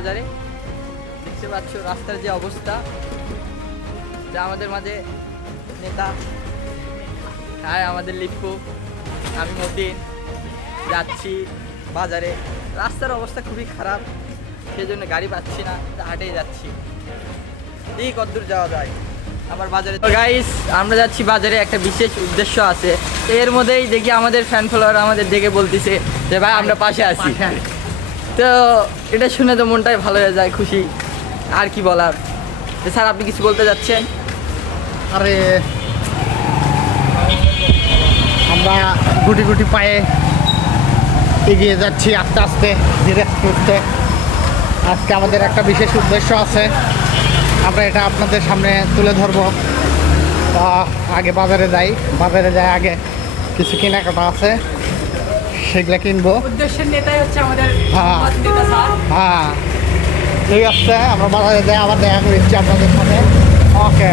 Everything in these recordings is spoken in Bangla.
বাজারে। দেখতে পাচ্ছ রাস্তার যে অবস্থা। যা আমাদের মাঝে নেতা হ্যাঁ আমাদের লিপু, আমি মতিন যাচ্ছি বাজারে। রাস্তার অবস্থা খুবই খারাপ সেই জন্য গাড়ি পাচ্ছি না হাটেই যাচ্ছি। এই কতদূর যাওয়া যায়। আবার বাজারে গাইস আমরা যাচ্ছি বাজারে, একটা বিশেষ উদ্দেশ্য আছে। এর মধ্যেই দেখি আমাদের ফ্যান ফলোয়ার আমাদের দেখে বলতেছে যে, ভাই, আমরা পাশে আছি। তো এটা শুনে তো মনটাই ভালো হয়ে যায়, খুশি। আর কি বলার? স্যার, আপনি কিছু বলতে যাচ্ছেন? আরে, আমরা গুটি গুটি পায়ে এগিয়ে যাচ্ছি আস্তে আস্তে, ধীরে সুস্থে। আজকে আমাদের একটা বিশেষ উদ্দেশ্য আছে। আমরা এটা আপনাদের সামনে তুলে ধরবো। আগে বাজারে যাই। বাজারে যাই আগে কিছু কেনাকাটা আছে। সেগুলো কিনবো। উদ্দেশ্যের নেতাই হচ্ছে আমাদের হ্যাঁ। হ্যাঁ। ঠিক আছে আমরা বাজারে যাই আবার দেখা করেছি আপনাদের সাথে। ওকে।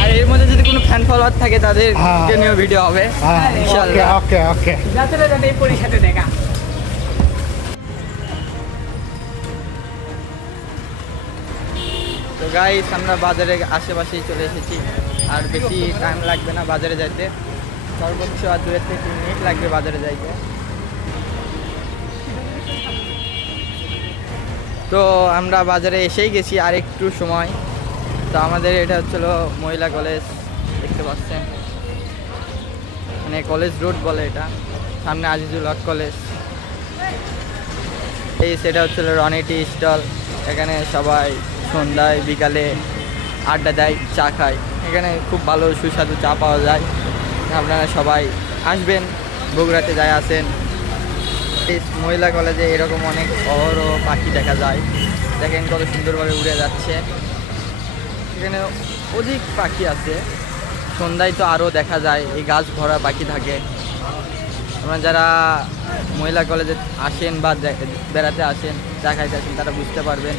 আর এর মধ্যে যদি কোনো ফ্যান ফলোয়ার থাকে তাদের হ্যাঁ। ভিডিও হবে। হ্যাঁ ইনশাআল্লাহ। ওকে ওকে। যাতে না যাতে এই পরিষদে দেখা। তো গাইস আমরা বাজারে আশেপাশেই চলে এসেছি। আর বেশি টাইম লাগবে না বাজারে যাইতে। সর্বোচ্চ আর দুয়ের থেকে তিন মিনিট লাগবে বাজারে যাইতে। তো আমরা বাজারে এসেই গেছি আর একটু সময়। তো আমাদের এটা হচ্ছিল মহিলা কলেজ, দেখতে পাচ্ছেন। মানে কলেজ রোড বলে এটা, সামনে আজিজুল হক কলেজ। এই সেটা হচ্ছিল রনিটি স্টল, এখানে সবাই সন্ধ্যায়, বিকালে আড্ডা দেয়, চা খায়। এখানে খুব ভালো সুস্বাদু চা পাওয়া যায়। আপনারা সবাই আসবেন, বগুড়াতে যায় আসেন এই মহিলা কলেজে এরকম অনেক অহরহ পাখি দেখা যায়। দেখেন কত সুন্দরভাবে উড়ে যাচ্ছে। এখানে অধিক পাখি আছে। সন্ধ্যায় তো আরও দেখা যায়, এই গাছ ভরা পাখি থাকে। আপনারা যারা মহিলা কলেজে আসেন বা বেড়াতে আসেন, চা খাইতে আসেন, তারা বুঝতে পারবেন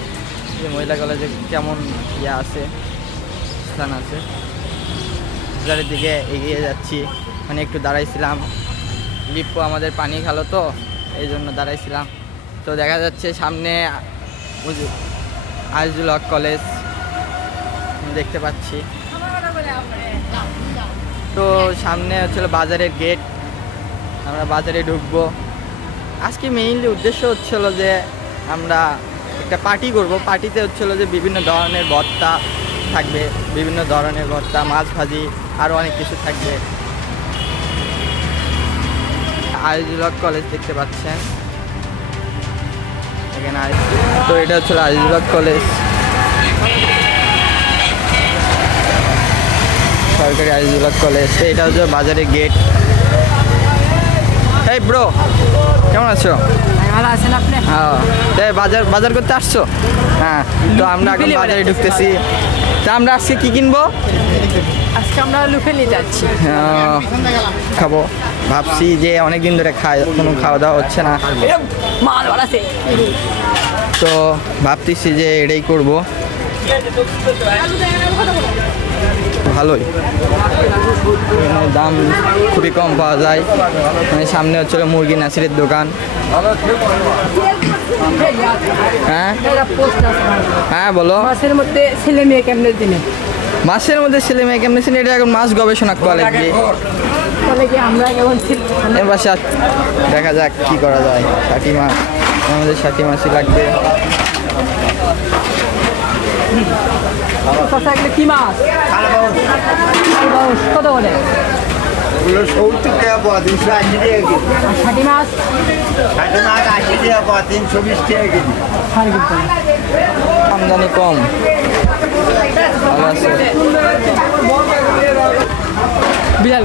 যে মহিলা কলেজে কেমন ইয়ে আছে, স্থান আছে। দিকে এগিয়ে যাচ্ছি। মানে একটু দাঁড়াইছিলাম। লিপ্পো আমাদের পানি খালো তো। এই জন্য দাঁড়াইছিলাম। তো দেখা যাচ্ছে সামনে আজিজুল হক কলেজ দেখতে পাচ্ছি। তো সামনে হচ্ছিল বাজারের গেট আমরা বাজারে ঢুকবো। আজকে মেইনলি উদ্দেশ্য হচ্ছিল যে আমরা একটা পার্টি করব। পার্টিতে হচ্ছিল যে বিভিন্ন ধরনের ভর্তা থাকবে, বিভিন্ন ধরনের ভর্তা, মাছ ভাজি আরও অনেক কিছু থাকবে। আজিজুল হক কলেজ দেখতে পাচ্ছেন। এখানে তো এটা হচ্ছে আইজুলক কলেজ। সরকারি আইজুলক কলেজ। এটা হচ্ছে বাজারের গেট এই ব্রো কেমন আছো? ভালো আছেন আপনি? হ্যাঁ। তাই বাজার বাজার করতে আসছো? হ্যাঁ তো আমরা এখন বাজারে ঢুকতেছি। তা আমরা আজকে কি কিনবো? আজকে আমরা লুফেলি যাচ্ছি। খাব। ভাবছি যে অনেক দিন ধরে খাই কোনো খাওয়া দাওয়া হচ্ছে না। মাল বাড়াছে তো ভাবতেছি যে এটাই করব। ভালোই। দাম খুবই কম পাওয়া যায়। মানে সামনে হচ্ছিল মুরগি নাসিরের দোকান। হ্যাঁ? হ্যাঁ বলো। মাসের মধ্যে ছেলে মেয়ে কেমনে দিনে? মাছের মধ্যে ছেলে মেয়ে কেমন ছিল এটা এখন মাছ গবেষণা তাহলে কি আর দেখা যাক কি করা যায়। ষাটি মাছ আমাদের ষাটি মাছই লাগবে। এগুলো কি মাছ? কত করে ওগুলো সত্তর টাকা পাওয়া তিনশো আশি টাকা কেজি। ষাটি মাছ? ষাট মাছ আশি টাকা পাওয়া তিনশো বিশ টাকা কেজি। আমদানি কম। বিড়াল।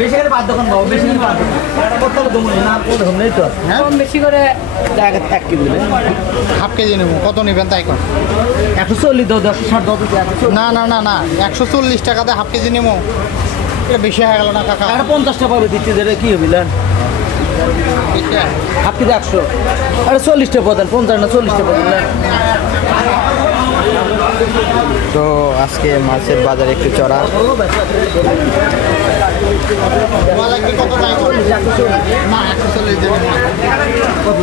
বেশি করে বাদ দোকান পাবো বেশি করে বাদ দোকান না কত দমন নেই তো হ্যাঁ বেশি করে জায়গা এক কেজি হাফ কেজি নেব কত নেবেন তাই কর। একশো চল্লিশ দাও দশ ষাট দাও না না না না একশো চল্লিশ টাকাতে হাফ কেজি নেব। এটা বেশি হয়ে গেল না কাকা। একটা পঞ্চাশটা পাবে দিচ্ছি যেটা কি হবে লেন? হাফ কেজি একশো। আরে চল্লিশটা পদান পঞ্চাশ না চল্লিশটা পদান লেন? তো আজকে মাছের বাজার একটু চড়া। কত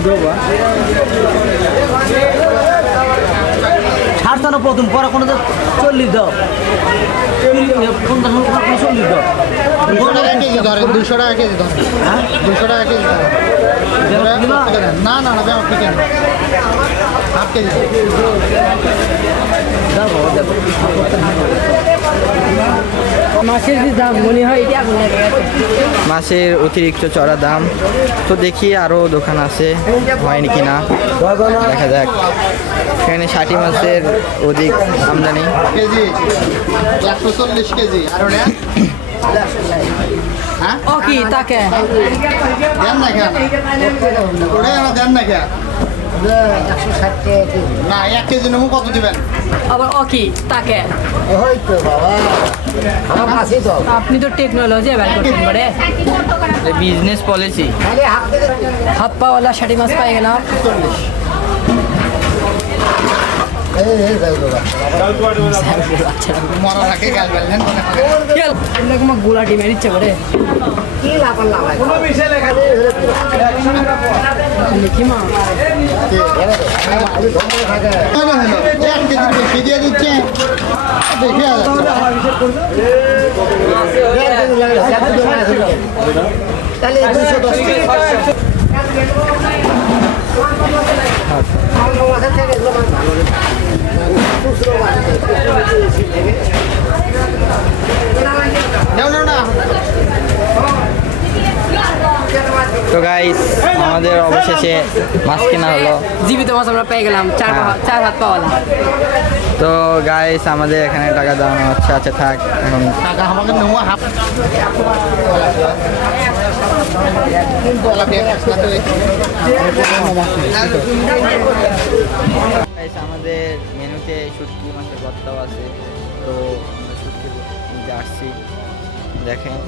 না প্রথম পরে কোনো চল্লিশ দাও পঞ্চাশ কোনো চল্লিশ দাও। দুশো টাকা কেজি ধরেন দুশো টাকা কেজি হ্যাঁ? দুশো টাকা কেজি ধরেন। দিবা? না না না হাফ কেজি। দেখো দেখো মাছের যে দাম মনে হয় এটা আগুন লেগে মাছের অতিরিক্ত চড়া দাম। তো দেখি আরও দোকান আছে হয়নি কি না দেখা যাক। এখানে ষাটি মাছের অধিক আমদানি। কেজি একশো চল্লিশ কেজি আর হ্যাঁ ও কি তাকে? দেন না কেন? দেন না কেন? একশো ষাট টাকা কেজি না এক কেজি নেব কত দিবেন? আবার ও কি তাকে। ওই তো বাবা আমার কাছেই তো। আপনি তো টেকনোলজি ব্যবহার করছেন বড়ে বিজনেস পলিসি হাত পাওয়ালা ষাটি মাছ পাই গেলাম। বাবা মরা ইচ্ছে করে তাহলে দুশো দশ না তো গাইস আমাদের অবশেষে মাছ কেনা হলো। জীবিত মাছ আমরা পেয়ে গেলাম চার হ্যাঁ। চার হাত পাওয়ালা তো গাইস আমাদের এখানে টাকা দেওয়ানো হচ্ছে আচ্ছা থাক এখন টাকা আমাকে নেওয়া হাফ। গাইস আমাদের মেনুতে শুটকি, মাছের ভর্তাও আছে। তো আমরা শুটকি নিতে আসছি। দেখেন।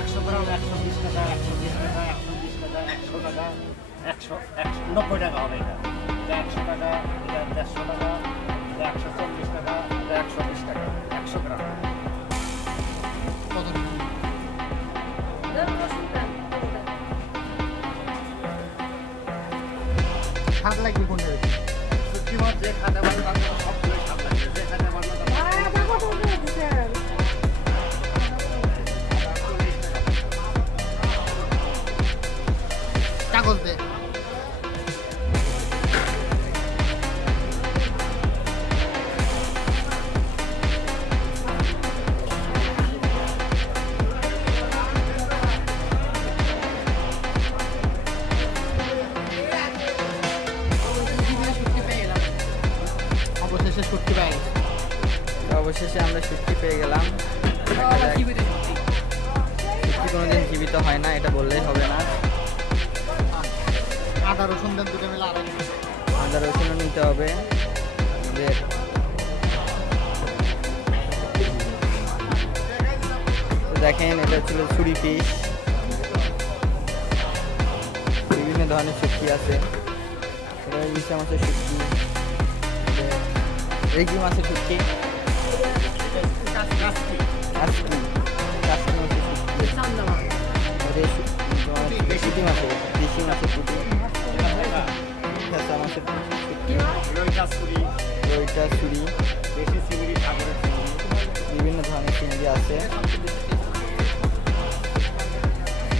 একশো গ্রাম একশো বিশ টাকা, একশো বিশ টাকা, একশো বিশ টাকা, একশো টাকা, একশো একশো, নব্বই টাকা হবে এটা একশো টাকা, এটা দেড়শো টাকা, এটা একশো চল্লিশ টাকা, এটা একশো বিশ টাকা, একশো গ্রাম। স্বাদ লাগবে কোনটা শুটকি মাছ যে খাতে পারে তার সবগুলোই স্বাদ লাগবে যে খাতে পারে কাগজ দে। অবশেষে ছুটকি তো অবশেষে আমরা শুটকি পেয়ে গেলাম। শুটকি কোনোদিন জীবিত হয় না এটা বললেই হবে না। আদা রসুন দেন দুটো মিলে আড়াই আদা রসুনও নিতে হবে। আমাদের দেখেন এটা ছিল ছুরি ফিশ বিভিন্ন ধরনের শুটকি আছে। এটা ইলিশা মাছের শুটকি কাসকি কাসকি মাছের শুটকি দেশি মাছের রইটা ছুরি দেশি চিংড়ি বিভিন্ন ধরনের চিংড়ি আছে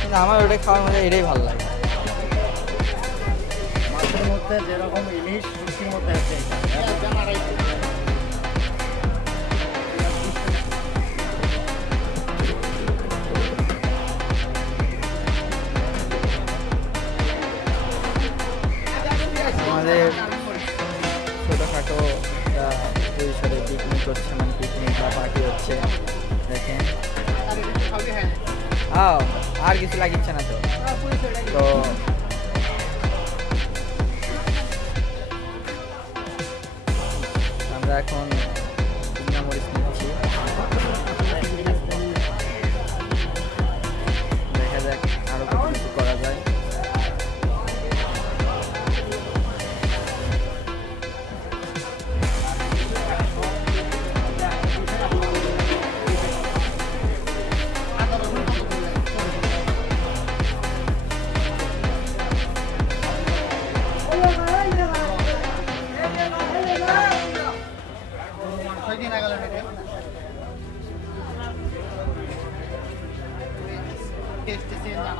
কিন্তু আমার ওটা খাওয়ার মধ্যে এটাই ভালো লাগে। মাছের মধ্যে যেরকম ইলিশ শুটকির মধ্যে আছে। আও আর কিছু লাগিচ্ছে না তো। তো আমরা এখন Este Geçtiğinden.